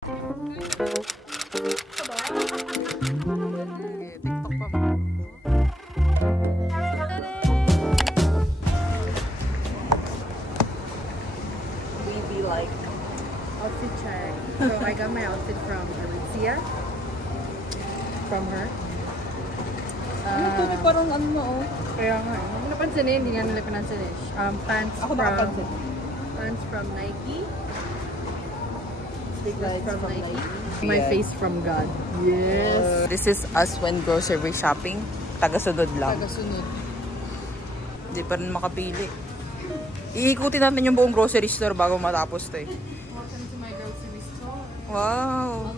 Outfit check. So I got my outfit from Aritzia. From her. Ito parang ano mo, oh. Kaya nga, hindi napansin eh, hindi nga nila pinansin eh. Pants from Nike. Like From Nike. My face from God. Yes. This is us when grocery shopping. Taga-sunod lang. Tagasunod. Hindi pa rin makapili. Iikutin natin yung buong grocery store bago matapos to eh. Welcome to my grocery store. Wow.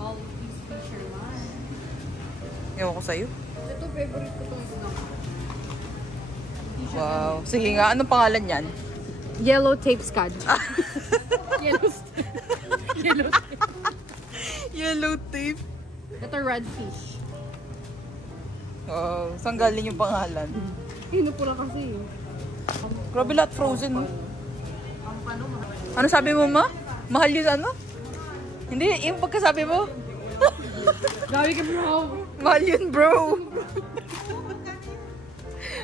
All of these feature mine. Ewan ko sa'yo. Ito, favorite ko itong ito. Wow. Sige nga, anong pangalan yan? Yellow tape scotch. Yellow tape. Yellow tape. Yellow tape. Ito, red fish. Wow. Saan galing yung pangalan? Hino pula kasi yun. Grabe lahat frozen, no? Ano sabi mo, ma? Mahal yun ano? Hindi, yung pagkasabi mo? Gabi ka, bro. Mahal yun, bro.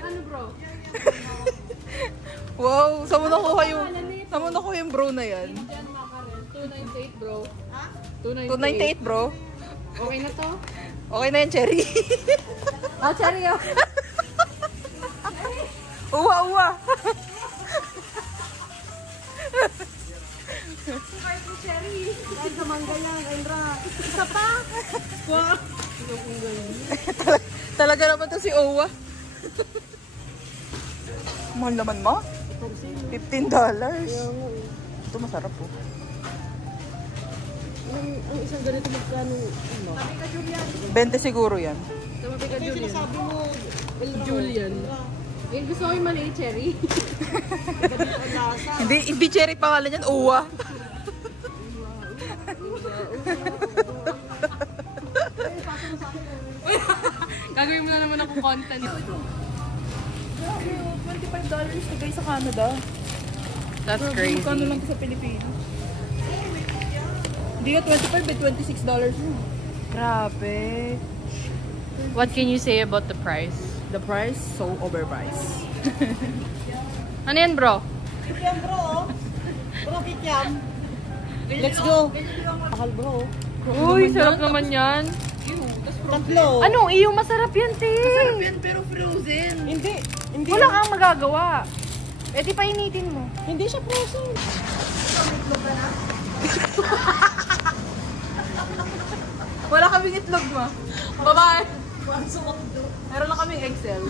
Ano, bro? Wow, saan mo nakuha yung bro na yan? 298, bro. Ha? 298, bro. Okay na to? Okay na yan, Cherry. Ah, cherry, oh. Uwa. Kahit yung cherry. Kahit sa mangga niya, Kendra. Isa pa. Wow. Talaga naman to si Owa. Mahal naman, ma? $15. Ito masarap po. Ang isang ganito magkano? 20 siguro yan. Tamabi ka, Julian. Sabi mo, Julian. Eh, gusto ko yung maliit cherry. Hindi Cherry pangalan yan, Owa. Gagawin mo na naman akong content. $25 to guys sa Canada. That's crazy. Kano lang sa Pilipinas? Hindi na 25, $26 mo. Grabe. What can you say about the price? The price, so overpriced. Ano yan, bro? Kikiam, bro. Bro, kikiam. Let's go. Mahal, bro. Uy, sarap naman yan. Tatlo. Ano? Iyo, masarap yan, te. Masarap yan, pero frozen. Hindi. Wala kang magagawa. Eh, di painitin mo. Hindi siya frozen. Wala kaming itlog, ma. Bye-bye. Meron lang kaming Excel.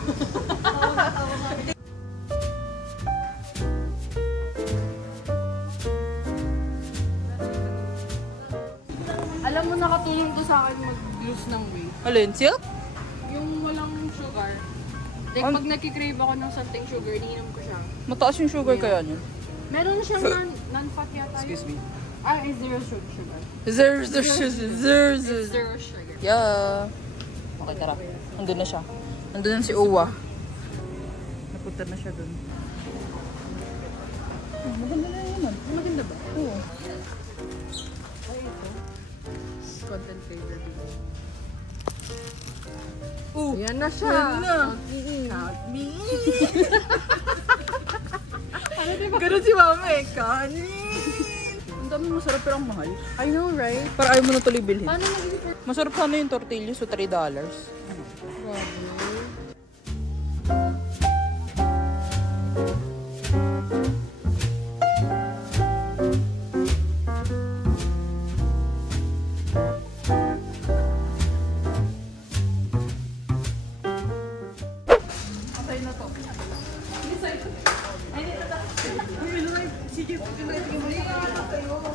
Alam mo, nakatulong to sa akin mag-lose ng weight. Alin, silk? Yung walang sugar. Like, pag nagkikrave ako ng something sugar, iniinom ko siya. Mataas yung sugar kaya niyo? Meron siyang non-fat yata. Excuse me. Ah, is zero sugar. Zero Zero sugar. Yeah. Okay, tara. Nandun na siya. Nandun na si Owa. Napunta na siya dun. Maganda na yun. Maganda ba? Oo. Content creator video. Yan na siya. Yan na. Count me. Ano diba? Ganun si mama eh. Kanin. Ang dami masarap pero ang mahal. I know, right? Para ayaw mo na tuloy bilhin. Paano naging Masarap sana yung tortillas so $3.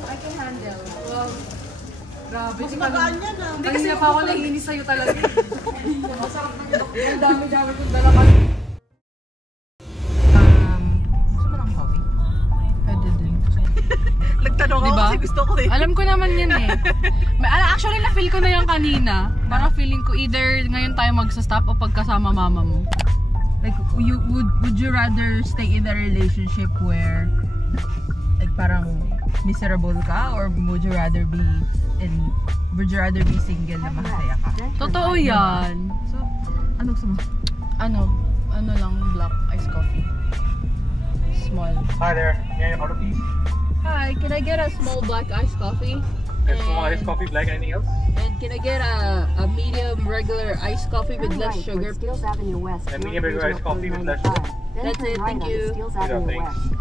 I can handle. Wow. Grabe. Mas magaan yan ah. Hindi kasi pa ako nahihinis sa'yo talaga. Masarap ng ito. Ang dami-dami kong dalaman. Gusto mo ng coffee? Pwede din. Nagtanong ako kasi gusto ko eh. Alam ko naman yan eh. Actually, na-feel ko na yan kanina. Parang feeling ko either ngayon tayo magsa-stop o pagkasama mama mo. Like, would you rather stay in a relationship where like parang miserable ka? Or would you rather be single na masaya ka? Totoo yan. So, ano gusto mo? Ano lang, black iced coffee. Small. Hi there. May I order please? Hi, can I get a small black iced coffee? There's small iced coffee, black, anything else? And can I get a medium regular iced coffee with less sugar? Steeles Avenue West. And medium regular iced coffee with less sugar. That's it, thank you. Steeles Yeah, Avenue thanks. West.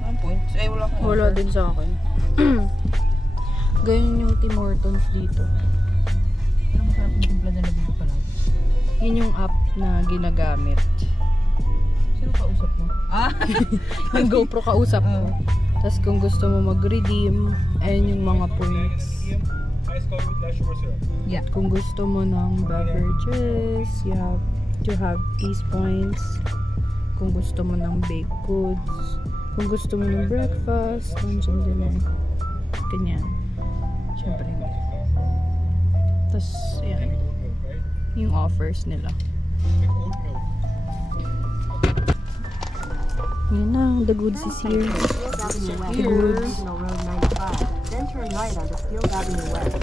Anong points? Ay, wala akong Wala offer. din sa akin. Ganyan yung Tim Hortons dito. Pero masarap yung timpla na nabili pa lang. Yun yung app na ginagamit. Sino kausap mo? Ah! Yung GoPro kausap mo. Oo. Tapos kung gusto mo mag-redeem, ayun yung mga points. Medium iced coffee with less sugar syrup. Yeah. Kung gusto mo ng beverages, you have to have these points. Kung gusto mo ng baked goods, kung gusto mo ng breakfast, lunch and dinner. Ganyan. Siyempre hindi. Tapos, yan. Yung offers nila. Yan na, the goods is here. Steeles Avenue West. Here. Regional Road 95. Then turn right onto Steeles Avenue West.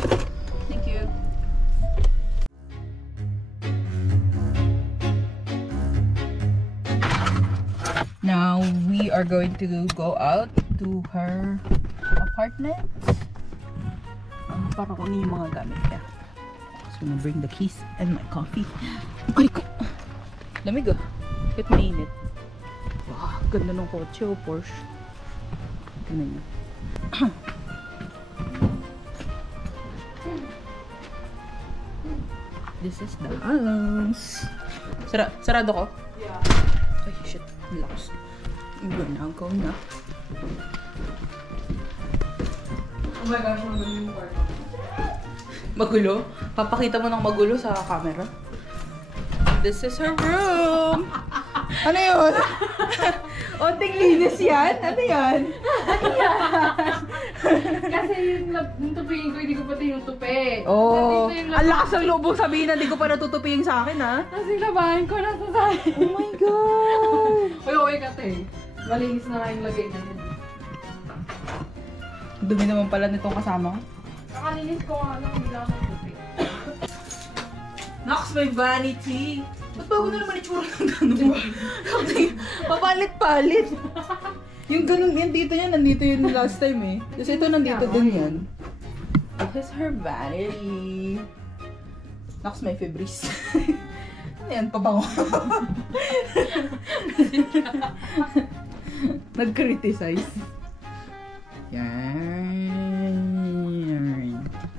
Thank you. Now, we are going to go out to her apartment. Para kunin yung mga gamit niya. So, I'm gonna bring the keys and my coffee. Ay ko! Lamig ah. Bakit mainit? Wow, ganda ng kotse o Porsche. Tingnan niyo. This is the house. Sarado ko? Yeah. Ay, shit. Lakas. Go na. Oh my gosh, magulo yung kwarto. Magulo? Papakita mo ng magulo sa camera? This is her room! Ano yun? Onting linis yan? Ano yan? Kasi yung tupiin ko, hindi ko pa tinutupi. Oh, Nandito yung ang lakas ng loob mong sabihin na di ko pa natutupi yung sa akin, ha? Tapos yung labahan ko nasa sa'yo. Oh my God! Uy, ka te. Malinis na nga yung lagay niya. Dumi naman pala nitong kasama ko. Kakalinis ko nga lang, hindi lang ako nagtupi. Nox, my vanity! Ba't bago na naman itsura ng gano'n? Papalit-palit! Yung ganun, yan dito yan, nandito yun last time eh. Tapos ito nandito din yan. This is her vanity. Nox, my fibris. Ano yan, pabango. Nag-criticize. Yan.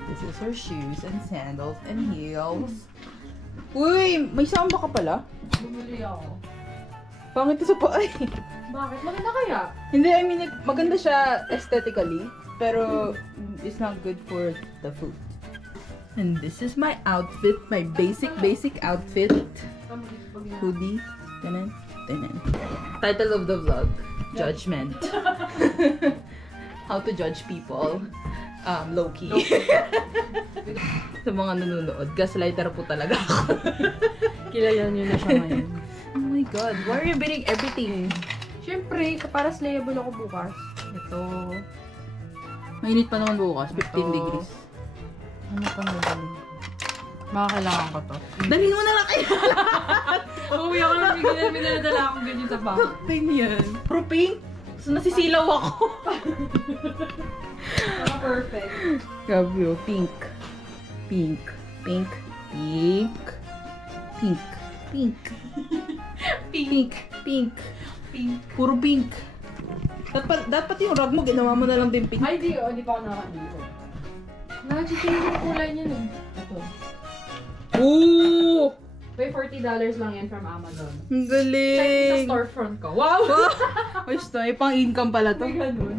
This is her shoes and sandals and heels. Uy, may samba ka pala? Bumili ako. Pangit sa paa eh. Bakit? Maganda kaya? Hindi, I mean, maganda siya aesthetically, pero it's not good for the food. And this is my outfit, my basic outfit. Hoodie. Tanan, tanan. Title of the vlog, Judgment. How to judge people. Low-key. Sa mga nanonood, gaslighter po talaga ako. Kilala niyo na siya ngayon. Oh my God, why are you bidding everything? Siyempre, para slayable ako bukas. Ito. Mainit pa naman bukas, 15 Ito. degrees. Ano pang dadalhin ko? Baka kailangan ko to. Dalhin mo na lang kayo! Uwi ako ng bigyan, may naladala akong ganyan sa bahay. Pink yan. Puro pink? So, nasisilaw ako. Perfect. Grabe oh, pink. Pink. Pink. Pink. Pink. Pink. Pink. Pink. Pink. Puro pink. Dapat yung rug mo, ginawa mo na lang din pink. Ay, di pa ako nakakaligo. Nakachichin yung kulay niya eh. Ito. Ooh! May $40 lang yan from Amazon. Ang Sa galing! storefront ko. Wow! Ayos to, may pang-income pala to. May ganun.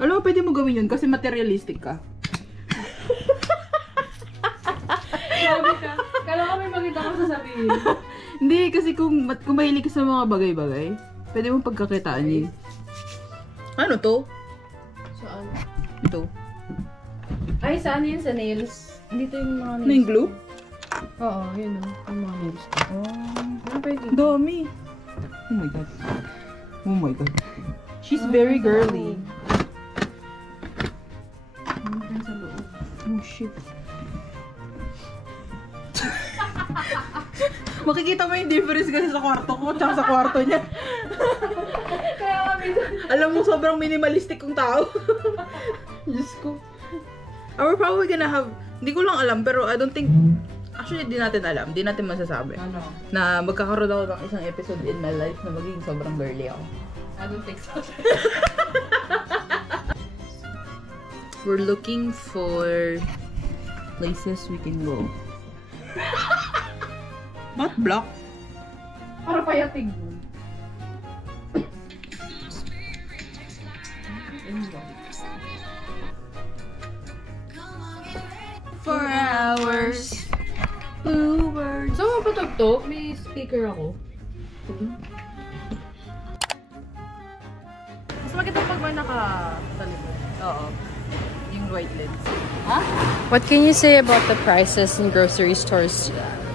Alam mo, pwede mo gawin yun kasi materialistic ka. Grabe ka. Kala ko may maganda ko sasabihin. Hindi, kasi kung mahilig ka sa mga bagay-bagay, pwede mong pagkakitaan yun. Ano to? Saan? Ito. Ay, saan yun? Sa nails. Dito yung mga nails. Ano yung glue? Oo, yun o. Yung mga lips ko. Ano pwede? Dami. Oh my god. Oh my god. She's very girly. Oh shit. Makikita mo yung difference kasi sa kwarto ko tsaka sa kwarto niya. Alam mo, sobrang minimalistic kong tao. Diyos ko. We're probably gonna have, hindi ko lang alam, pero I don't think, actually, di natin alam, di natin masasabi. Ano? Na magkakaroon ako ng isang episode in my life na magiging sobrang girly ako. I don't think so. We're looking for places we can go. What block? Para payatig mo. For hours. Bluebirds. Saan mo patugtog? May speaker ako. Mas maganda pag may nakatalibot. Oo. Yung white lens. What can you say about the prices in grocery stores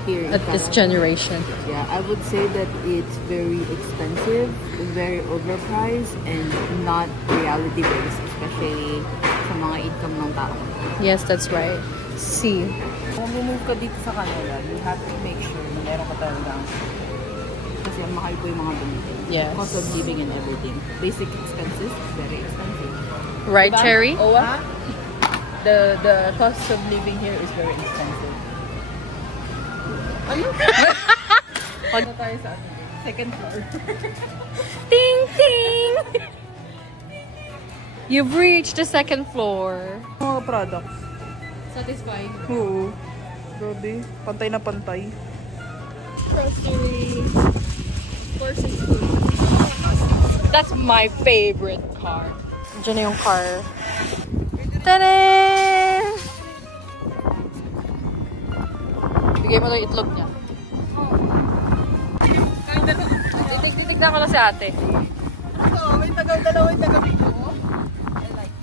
Here in at this Canada. generation? Yeah, I would say that it's very expensive, very overpriced, and not reality-based, especially sa mga income ng tao. Yes, that's right. See. Kung move ka dito sa Canada, you have to make sure na meron ka talagang kasi ang mahal po yung mga bumili. Yes. Cost of living and everything. Basic expenses, very expensive. Right, Diba? Cherry? Owa? The cost of living here is very expensive. Ano? Pag na tayo sa second floor. Ting, ting! You've reached the second floor. Mga products. Satisfying. Oo. Grabe. Pantay na pantay. Grocery. That's my favorite car. Diyan na yung car. Tada! Bigay mo daw yung itlog niya. Titig-titignan ko lang si ate. May tagal-dalawa yung taga-video. I like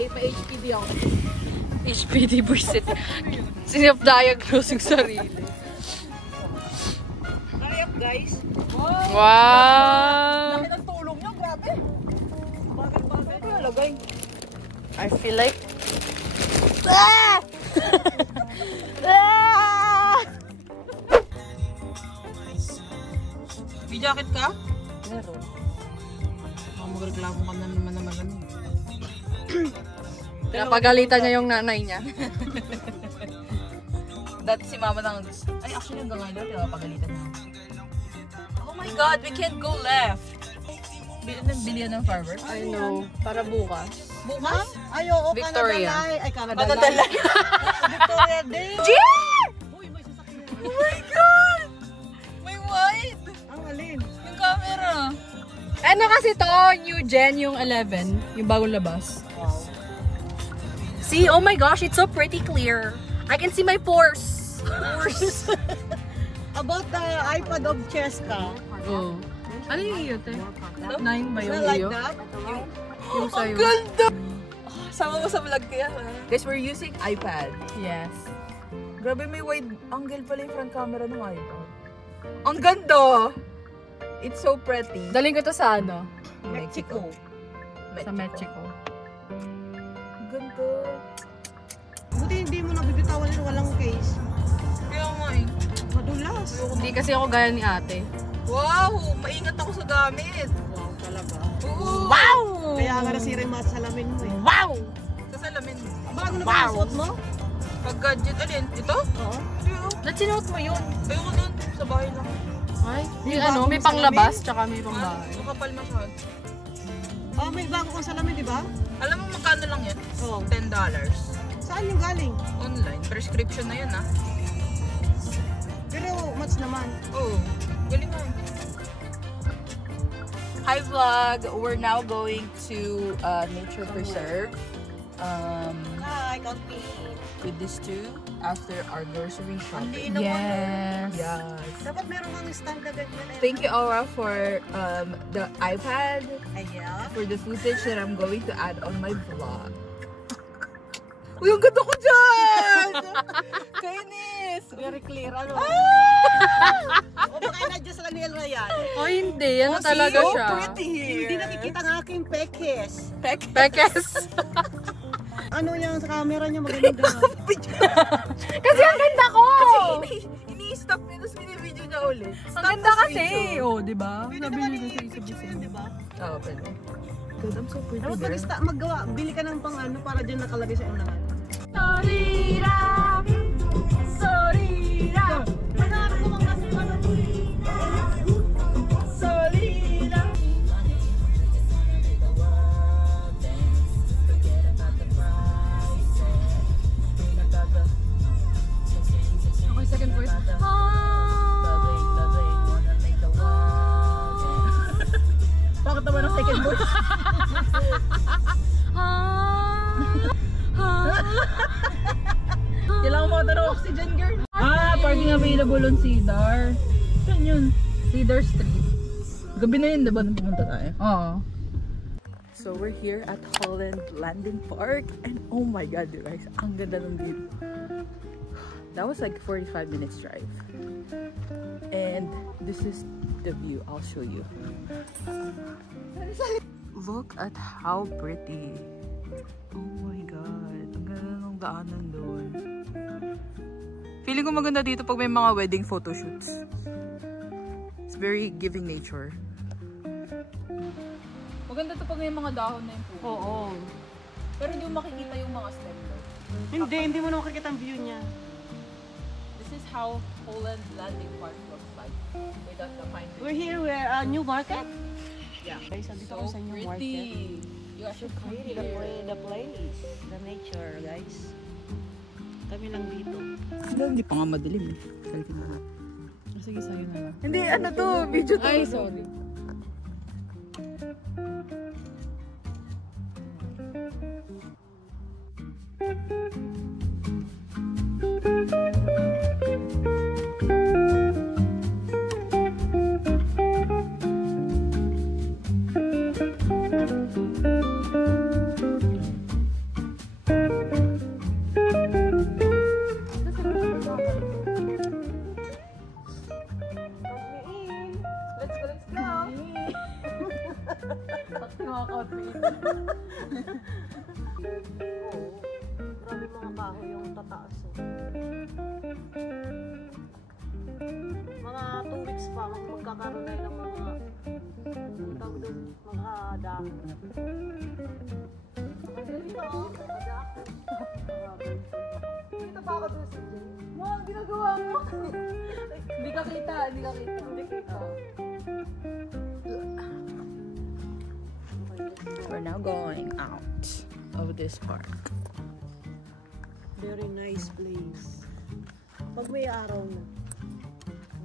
it. Pa-HPD ako. HPD buisit. Sinap-diagnose yung sarili. Hurry up, guys. Wow! Laki ng tulong nyo, grabe. Bakit ko nalagay? I feel like... Ah! Ah! May jacket ka? Meron. Baka magreklamo ka na naman ano. Napagalitan niya yung nanay niya. Dati si mama nang... Ay, actually hanggang ngayon dati napagalitan na. Oh my god, we can't go left. Bilihan ng fireworks? I know. Para bukas. Bukas? Ay, oo, Victoria. Canada Life. Ay, Canada Canada Life. Victoria Day. Uy, may sasakyan. Oh my god! May white! Ang alin. Yung camera. Ano kasi to? New Gen, yung 11. Yung bagong labas. Wow. See? Oh my gosh, it's so pretty clear. I can see my pores. About the iPad of Cheska. Oh. Ano yung iyo, te? 9 ba Is yung that like iyo? that? Yung sa'yo. Ang ganda! Sama mo sa vlog ko yan. Guys, we're using iPad. Yes. Grabe, may wide angle pala yung front camera ng iPad. Ang ganda! It's so pretty. Daling ko to sa ano? Mexico. Sa Mexico. Ang ganda. Buti hindi mo nabibitawan yun, walang case. Kaya nga eh. Madulas. Hindi kasi ako gaya ni ate. Wow! Maingat ako sa gamit. Wow, talaga. Oo! Wow! Kaya nga nasira yung mga salamin mo eh. Wow! Sa salamin. Bago na ba yung suot mo? Pag gadget, alin? Ito? Oo. Ba't sinuot mo yun? Ayoko nun. Sa bahay lang. Ay, May yung ano, bagong may panglabas, tsaka may pangbahay. Makapal masyado. Oh, may bago kang salamin, di ba? Alam mo magkano lang yan? Oo. $10. Saan yung galing? Online. Prescription na yan ah. Pero much naman. Oo. Galing nga. Hi vlog! We're now going to Nature Preserve. Hi, Conti. With these two after our grocery shopping. Yes. Yes. Dapat meron kang stand na ganyan. Thank you, Aura, for the iPad, Ay, yeah. for the footage that I'm going to add on my vlog. Uy, ang ganda ko dyan! Kainis! Very clear, ano? O baka na-adjust lang nila yan. Oh, hindi. Ano talaga so siya? pretty here. Hindi nakikita ng aking pekes. Pekes. Ano yan sa camera niya maganda. Kasi ang ganda ko! Ini-stop niya, tapos binibideo niya ulit. Ang ganda kasi. Oh, di ba? Pwede naman i-picture yun, di ba? Oo, pwede. Good, I'm so pretty Tapos there. maggawa, bili ka ng pang ano para dyan nakalagay sa unahan. Sorira! Sorira! Hanap ko mga Sorira! Okay, second verse. Bakit naman ang second voice? Kailangan mo ng oxygen, girl. Parking available on Cedar. Saan yun? Cedar Street. Gabi na yun, diba? Nung pumunta tayo. Oo. So, we're here at Holland Landing Park. And oh my god, you guys. Ang ganda ng view. That was like 45 minutes drive. And this is the view. I'll show you. Look at how pretty. Oh my god. Ang ganda ng daanan doon. Feeling ko maganda dito pag may mga wedding photoshoots. It's very giving nature. Maganda to pag may mga dahon na yung puno. Oo. Pero hindi mo makikita yung mga stem doon. Hindi mo na makikita ang view niya. This is how Holland Landing Park looks like. Without the pine trees. We're here, we're New Market. Yeah. Guys, dito So ako sa New Market. pretty. You guys should come Pretty, here. the place, the nature, guys. Kami lang dito. Hindi pa nga madilim eh. Sige, sa'yo na lang. Hindi, ano to? Video to. Ay, sorry. Oo. Grabe mga kahoy yung tataas. Mga 2 weeks pa, magkakaroon na ng mga tawag doon, mga dahon. Kita pa ako doon sa Jay. Mom, ginagawa mo. Hindi ka kita, hindi ka kita. Hindi kita. We're now going out of this park. Very nice place. Pag may araw na.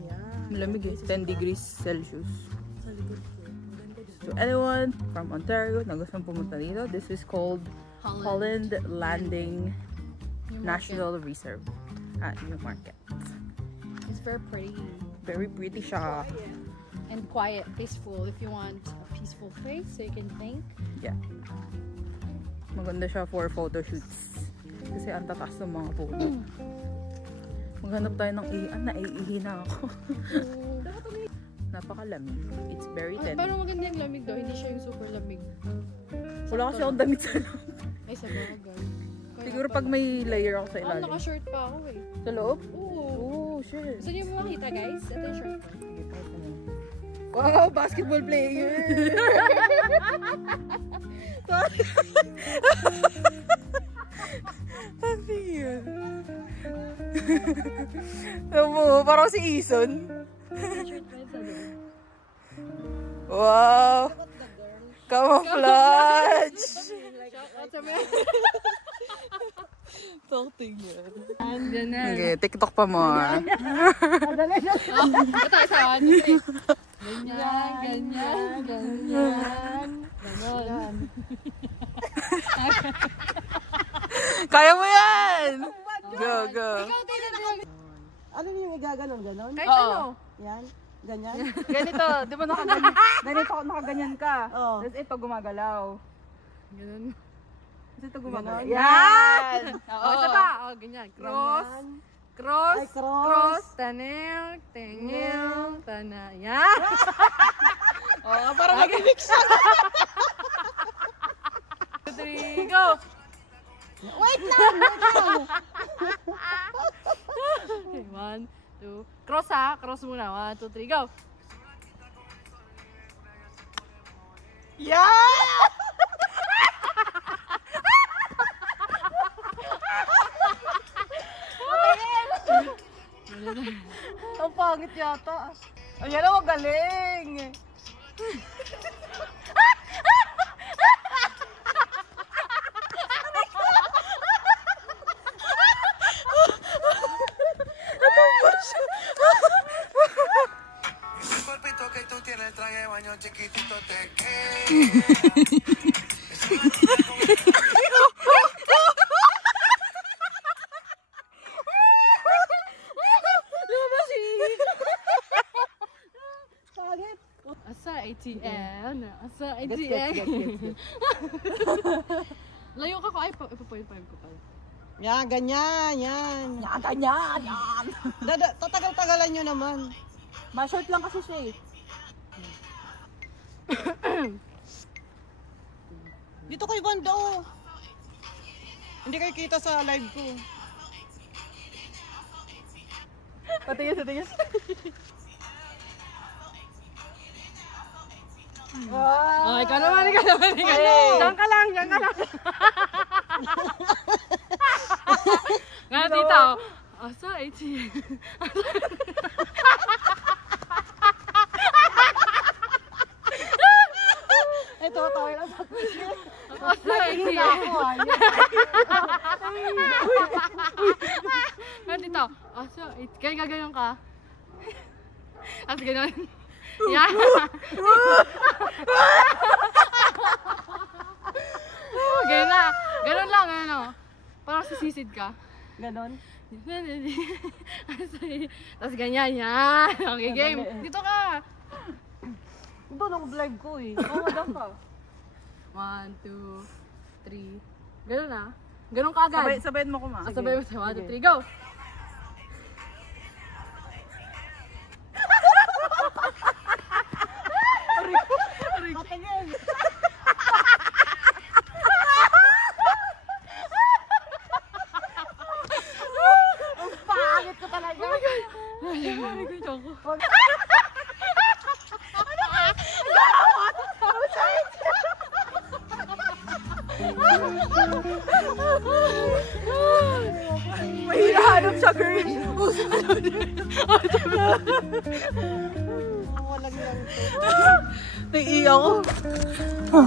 Yan. Malamig eh, 10 degrees Celsius. Sa likod ko. Maganda dito. So anyone from Ontario na gustong pumunta dito, this is called Holland Landing National Reserve at New Market. It's very pretty Very pretty siya. and quiet, peaceful. If you want a peaceful place, so you can think. Yeah. Maganda siya for photo shoots. Kasi ang tataas ng mga puno. Maghanap tayo ng ihi. Naiihi na ako. Napakalamig. It's very Oh, tender. parang maganda yung lamig daw, hindi siya yung super lamig. Wala kasi akong damit sa loob. Ay, sa bagay. Kaya Siguro pala. pag may layer ako sa Oh, ilalim. naka-short pa ako eh. Sa loob? Oo. Oh, shit. Gusto niyo makita guys? Ito yung short ko. Sige, kahit naman. Wow, basketball player! Pati yun. Namu, parang si Ison. Wow! Camouflage! Talking yan. Okay, TikTok pa mo. Ito, isa, 1, 2, 3. Ganyan, ganyan, ganyan. Ganon. Kaya mo yan! Go, go. Ano yung igaganon? Ganon? Kahit Oo. ano. Yan? Ganyan? Ganito, di ba nakaganyan? Ganito nakaganyan ka. Oo. Tapos ito gumagalaw. Ganon. Kasi ito gumagana. Yan! Oo. Isa pa. Ganyan. Cross. Cross. Ay, cross. Cross. Tanil. Tingil. Tana. Yan! Parang nag-mix siya. 2, 3, go! Wait lang! Okay, 1, 2. Cross ha. Cross muna. 1, 2, 3, go! Yeah! Ang pangit yata. Ayan ang magaling. El cuerpito que tú tienes, el traje de baño chiquitito te queda. Asa ATM? Asa ATM? Layo ka ko. Ay, ipapoint ko pala. Yan, ganyan, yan. Ganyan, yan. Tatagal-tagalan nyo naman. Ma-short lang kasi siya eh. Dito kayo banda oh. Hindi kayo kita sa live ko. Patingin. Oh, ikaw naman. Diyan ka lang. Nga, tita. Asa ATM? Ito, tawag lang sa question. Asa ATM? Nga, tita. Asa ATM? Kaya gagayon ka. Asa gano'n. Yan. Ganun na. Ganun lang, ano. Parang sisisid ka. Ganon. Tapos ganyan, yan. Okay, game. Dito ka. Ito, nag-live ko eh. Oo, madam ka. 1, 2, 3. Ganun na. Ganun ka agad. Sabayin mo ko ma. Sabay mo sa 1, 2, 3, go. Patingin. Ang pangit ko talaga. May hinahanap sa girl. Ang walang lang ito. Naiiyak ko.